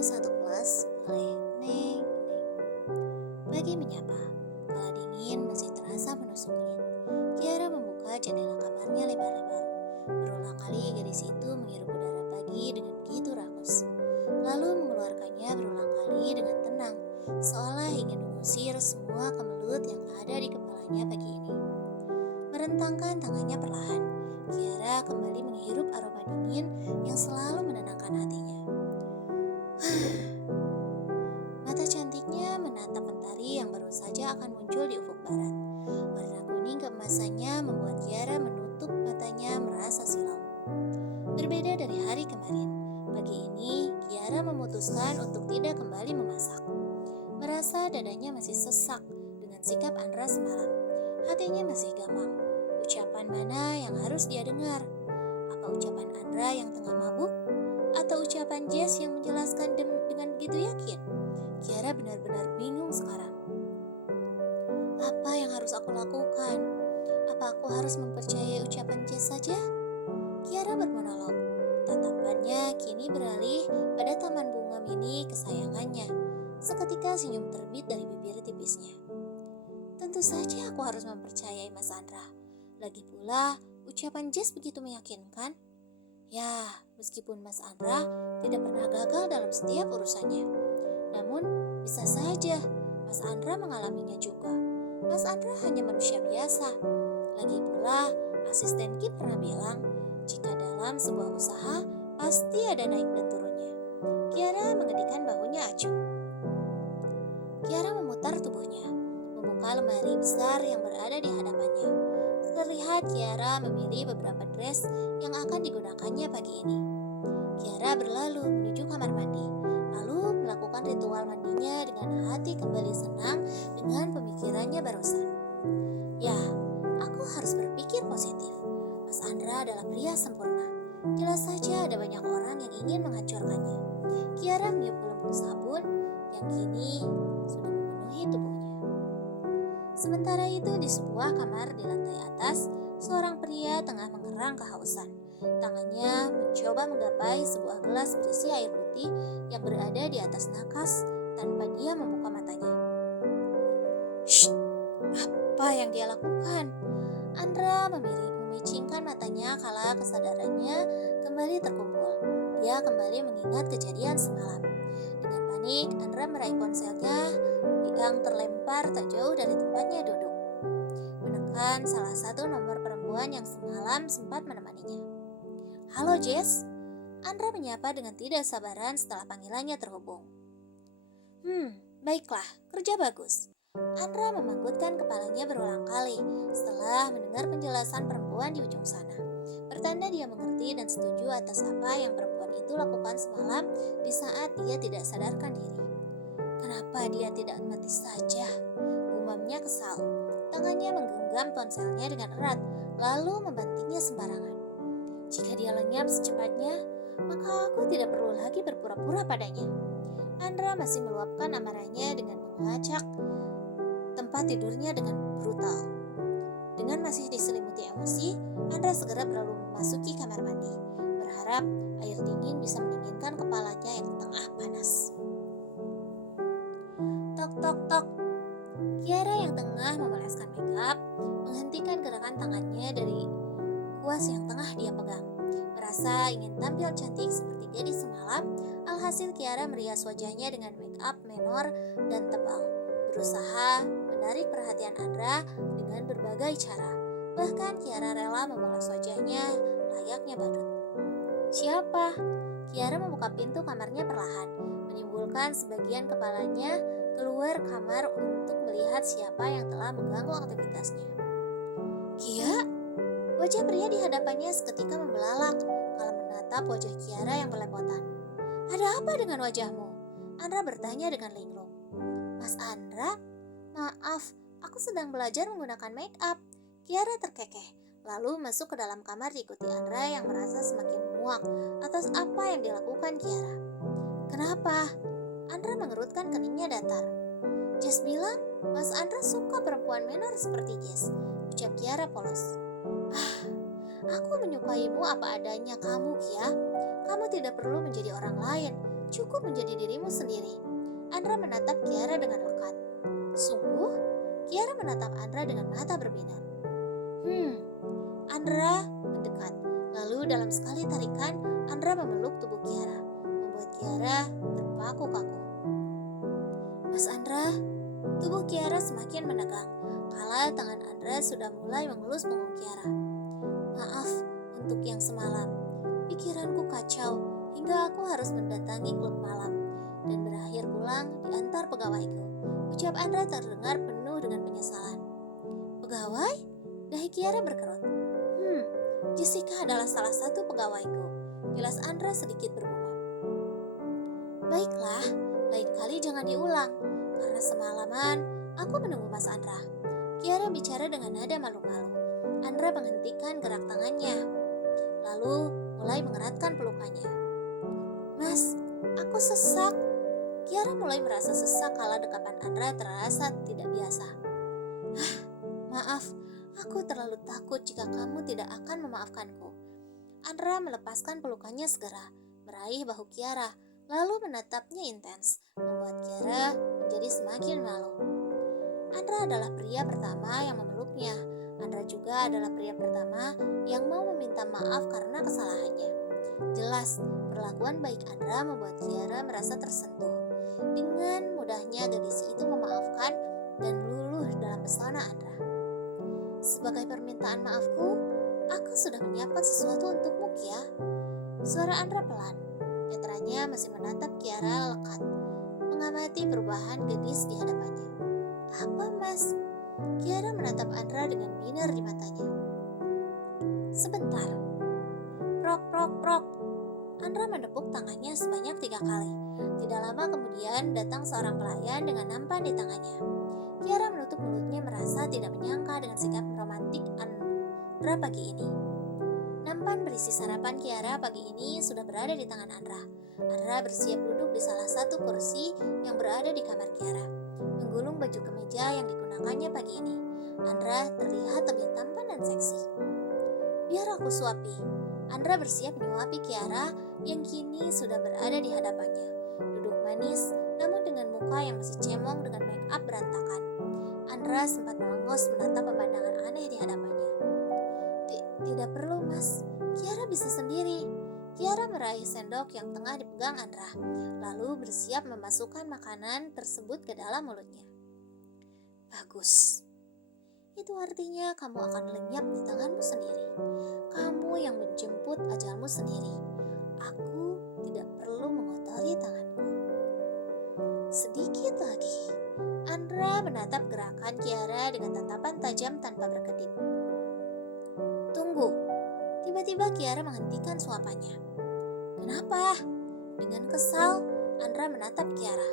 satu kelas oleh Neng. Pagi menyapa, kala dingin masih terasa menusuk kulit. Kiara membuka jendela kamarnya lebar-lebar. Berulang kali gadis itu menghirup udara pagi dengan begitu rakus. Lalu mengeluarkannya berulang kali dengan tenang, seolah ingin mengusir semua kemelut yang ada di kepalanya pagi ini. Merentangkan tangannya perlahan, Kiara kembali menghirup aroma dingin yang selalu menenangkan hatinya. Mata cantiknya menatap mentari yang baru saja akan muncul di ufuk barat. Warna kuning keemasannya membuat Kiara menutup matanya merasa silau. Berbeda dari hari kemarin, pagi ini Kiara memutuskan untuk tidak kembali memasak. Merasa dadanya masih sesak dengan sikap Andra semalam. Hatinya masih gamang. Ucapan mana yang harus dia dengar? Apa ucapan Andra yang tengah mabuk? Atau ucapan Jess yang menjelaskan dengan begitu yakin? Kiara benar-benar bingung sekarang. Apa yang harus aku lakukan? Apa aku harus mempercayai ucapan Jess saja? Kiara bermonolog. Tatapannya kini beralih pada taman bunga mini kesayangannya. Seketika senyum terbit dari bibir tipisnya. Tentu saja aku harus mempercayai Mas Andra. Lagi pula, ucapan Jess begitu meyakinkan. Ya, meskipun Mas Andra tidak pernah gagal dalam setiap urusannya. Namun, bisa saja Mas Andra mengalaminya juga. Mas Andra hanya manusia biasa. Lagi pula, asisten Ki pernah bilang, jika dalam sebuah usaha, pasti ada naik dan turunnya. Kiara mengedikan bahunya acuh. Kiara memutar tubuhnya, membuka lemari besar yang berada di hadapannya. Terlihat Kiara memilih beberapa dress yang akan digunakannya pagi ini. Kiara berlalu menuju kamar mandi, lalu melakukan ritual mandinya dengan hati kembali senang dengan pemikirannya barusan. Ya, aku harus berpikir positif. Mas Andra adalah pria sempurna. Jelas saja ada banyak orang yang ingin menghancurkannya. Kiara meniup gelembung sabun yang kini sudah memenuhi tubuhnya. Sementara itu di sebuah kamar di lantai atas, seorang pria tengah mengerang kehausan. Tangannya mencoba menggapai sebuah gelas berisi air putih yang berada di atas nakas tanpa dia membuka matanya. Shh, apa yang dia lakukan? Andra memicingkan matanya kala kesadarannya kembali terkumpul. Dia kembali mengingat kejadian semalam. Dengan panik, Andra meraih ponselnya yang terlempar tak jauh dari tempatnya duduk. Menekan salah satu nomor perempuan yang semalam sempat menemaninya. Halo Jess, Andra menyapa dengan tidak sabaran setelah panggilannya terhubung. Baiklah, kerja bagus. Andra memanggutkan kepalanya berulang kali setelah mendengar penjelasan perempuan di ujung sana. Pertanda dia mengerti dan setuju atas apa yang perempuan itu lakukan semalam di saat dia tidak sadarkan diri. Kenapa dia tidak mati saja? Gumamnya kesal. Tangannya menggenggam ponselnya dengan erat, lalu membantingnya sembarangan. Jika dia lenyap secepatnya, maka aku tidak perlu lagi berpura-pura padanya. Andra masih meluapkan amarahnya dengan mengacak tempat tidurnya dengan brutal. Dengan masih diselimuti emosi, Andra segera berlalu memasuki kamar mandi, berharap air dingin bisa mendinginkan kepalanya yang tengah panas. Tok tok tok. Kiara yang tengah memoleskan makeup menghentikan gerakan tangannya dari kuas yang tengah dia pegang. Merasa ingin tampil cantik seperti gadis semalam, alhasil Kiara merias wajahnya dengan makeup menor dan tebal. Berusaha menarik perhatian Andra dengan berbagai cara. Bahkan Kiara rela memoles wajahnya layaknya badut. Siapa? Kiara membuka pintu kamarnya perlahan, menimbulkan sebagian kepalanya keluar kamar untuk melihat siapa yang telah mengganggu aktivitasnya. Kia? Wajah pria di hadapannya seketika membelalak kalau menatap wajah Kiara yang belepotan. Ada apa dengan wajahmu? Andra bertanya dengan linglung. Mas Andra? Maaf, aku sedang belajar menggunakan make up. Kiara terkekeh, lalu masuk ke dalam kamar diikuti Andra yang merasa semakin muak atas apa yang dilakukan Kiara. Kenapa? Andra mengerutkan keningnya datar. Jess bilang, Mas Andra suka perempuan menor seperti Jess, ucap Kiara polos. Aku menyukaimu apa adanya kamu, Kia. Kamu tidak perlu menjadi orang lain. Cukup menjadi dirimu sendiri. Andra menatap Kiara dengan lekat. Sungguh? Kiara menatap Andra dengan mata berbinar. Andra mendekat. Lalu dalam sekali tarikan, Andra memeluk tubuh Kiara, membuat Kiara terpaku-kaku. Mas Andra, tubuh Kiara semakin menegang, kala tangan Andra sudah mulai mengelus punggung Kiara. Maaf untuk yang semalam. Pikiranku kacau hingga aku harus mendatangi klub malam dan berakhir pulang di antar pegawaiku. Ucap Andra terdengar penuh dengan penyesalan. Pegawai? Dahi Kiara berkerut. Jessica adalah salah satu pegawaiku. Jelas Andra sedikit bergumam. Baiklah, lain kali jangan diulang. Karena semalaman aku menunggu Mas Andra. Kiara bicara dengan nada malu-malu. Andra menghentikan gerak tangannya. Lalu mulai mengeratkan pelukannya. Mas, aku sesak. Kiara mulai merasa sesak kala dekapan Andra terasa tidak biasa. Maaf, aku terlalu takut jika kamu tidak akan memaafkanku. Andra melepaskan pelukannya segera, meraih bahu Kiara, lalu menatapnya intens, membuat Kiara menjadi semakin malu. Andra adalah pria pertama yang memeluknya. Andra juga adalah pria pertama yang mau meminta maaf karena kesalahannya. Jelas, perlakuan baik Andra membuat Kiara merasa tersentuh. Dengan mudahnya gadis itu memaafkan dan luluh dalam pesona Andra. Sebagai permintaan maafku, aku sudah menyiapkan sesuatu untukmu, Kia. Suara Andra pelan. Netranya masih menatap Kiara lekat, mengamati perubahan gadis di hadapannya. Apa, Mas? Kiara menatap Andra dengan binar di matanya. Sebentar. Prok, prok, prok. Andra menepuk tangannya sebanyak 3 kali. Tidak lama kemudian datang seorang pelayan dengan nampan di tangannya. Kiara menutup mulutnya merasa tidak menyangka dengan sikap romantik Andra pagi ini. Nampan berisi sarapan Kiara pagi ini sudah berada di tangan Andra. Andra bersiap duduk di salah satu kursi yang berada di kamar Kiara, menggulung baju kemeja yang digunakannya pagi ini. Andra terlihat lebih tampan dan seksi. Biar aku suapi. Andra bersiap menyuapi Kiara yang kini sudah berada di hadapannya. Duduk manis, namun dengan muka yang masih cemong dengan make up berantakan. Andra sempat melengos menatap pemandangan aneh di hadapannya. Tidak perlu, Mas. Kiara bisa sendiri. Kiara meraih sendok yang tengah dipegang Andra, lalu bersiap memasukkan makanan tersebut ke dalam mulutnya. Bagus. Itu artinya kamu akan lenyap di tanganmu sendiri. Kamu yang menjemput ajalmu sendiri. Aku tidak perlu mengotori tanganku. Sedikit lagi. Andra menatap gerakan Kiara dengan tatapan tajam tanpa berkedip. Tunggu. Tiba-tiba Kiara menghentikan suapannya. Kenapa? Dengan kesal, Andra menatap Kiara.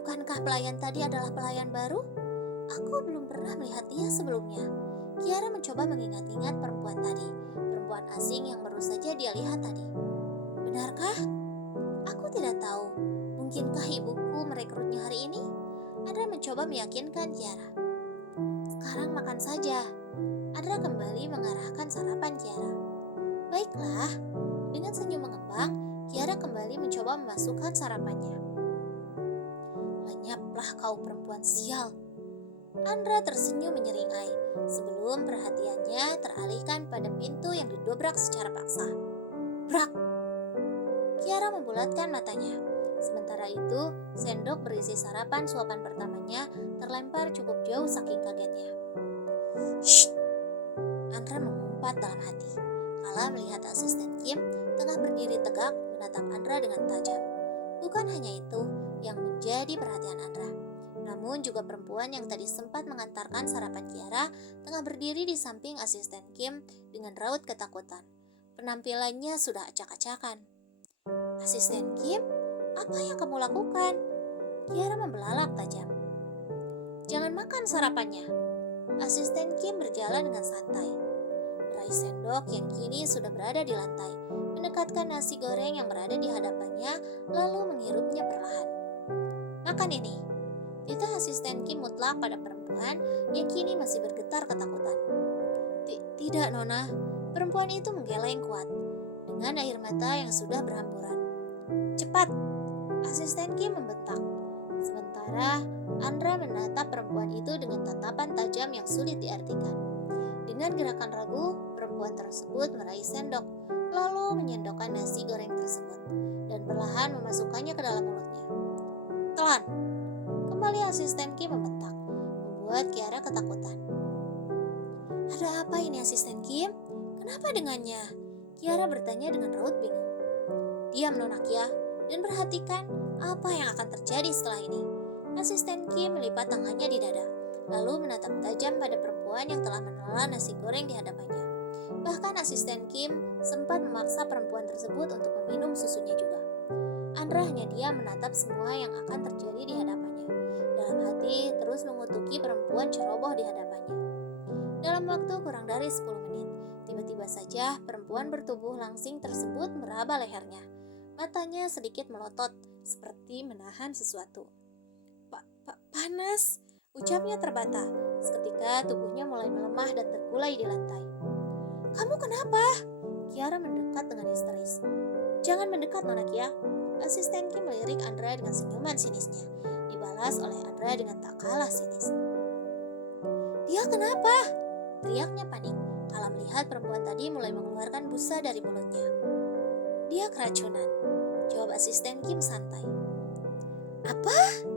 Bukankah pelayan tadi adalah pelayan baru? Aku belum pernah melihat dia sebelumnya. Kiara mencoba mengingat-ingat perempuan tadi. Perempuan asing yang baru saja dia lihat tadi. Benarkah? Aku tidak tahu. Mungkinkah ibuku merekrutnya hari ini? Andra mencoba meyakinkan Kiara. Sekarang makan saja. Andra kembali mengarahkan sarapan Kiara. Baiklah. Dengan senyum mengembang, Kiara kembali mencoba memasukkan sarapannya. Lenyaplah kau perempuan sial. Andra tersenyum menyeringai sebelum perhatiannya teralihkan pada pintu yang didobrak secara paksa. Brak! Kiara membulatkan matanya. Sementara itu, sendok berisi sarapan suapan pertamanya terlempar cukup jauh saking kagetnya. Shh! Andra mengumpat dalam hati. Kala melihat asisten Kim tengah berdiri tegak menatap Andra dengan tajam. Bukan hanya itu yang menjadi perhatian Andra, namun juga perempuan yang tadi sempat mengantarkan sarapan Kiara tengah berdiri di samping asisten Kim dengan raut ketakutan. Penampilannya sudah acak-acakan. Asisten Kim, apa yang kamu lakukan? Kiara membelalak tajam. Jangan makan sarapannya. Asisten Kim berjalan dengan santai. Meraih sendok yang kini sudah berada di lantai, mendekatkan nasi goreng yang berada di hadapannya, lalu menghirupnya perlahan. Makan ini. Titah asisten Kim mutlak pada perempuan yang kini masih bergetar ketakutan. Tidak, Nona. Perempuan itu menggeleng kuat dengan air mata yang sudah berhamburan. Cepat, Asisten Kim membentak. Sementara Andra menatap perempuan itu dengan tatapan tajam yang sulit diartikan. Dengan gerakan ragu, perempuan tersebut meraih sendok, lalu menyendokkan nasi goreng tersebut, dan perlahan memasukkannya ke dalam mulutnya. Telan! Kembali asisten Kim membentak, membuat Kiara ketakutan. Ada apa ini asisten Kim? Kenapa dengannya? Kiara bertanya dengan raut bingung. Diam Nona Kia, dan perhatikan apa yang akan terjadi setelah ini. Asisten Kim melipat tangannya di dada, lalu menatap tajam pada perempuan yang telah menelan nasi goreng di hadapannya. Bahkan asisten Kim sempat memaksa perempuan tersebut untuk meminum susunya juga. Andra hanya diam menatap semua yang akan terjadi di hadapannya. Dalam hati terus mengutuki perempuan ceroboh di hadapannya. Dalam waktu kurang dari 10 menit, tiba-tiba saja perempuan bertubuh langsing tersebut meraba lehernya. Matanya sedikit melotot, seperti menahan sesuatu. Panas, ucapnya terbata, seketika tubuhnya mulai melemah dan tergulai di lantai. Kamu kenapa? Kiara mendekat dengan histeris. Jangan mendekat, Nona Kia. Asisten Kim melirik Andra dengan senyuman sinisnya, dibalas oleh Andra dengan tak kalah sinis. Dia kenapa? Teriaknya panik kala melihat perempuan tadi mulai mengeluarkan busa dari mulutnya. Dia keracunan, jawab asisten Kim santai. Apa?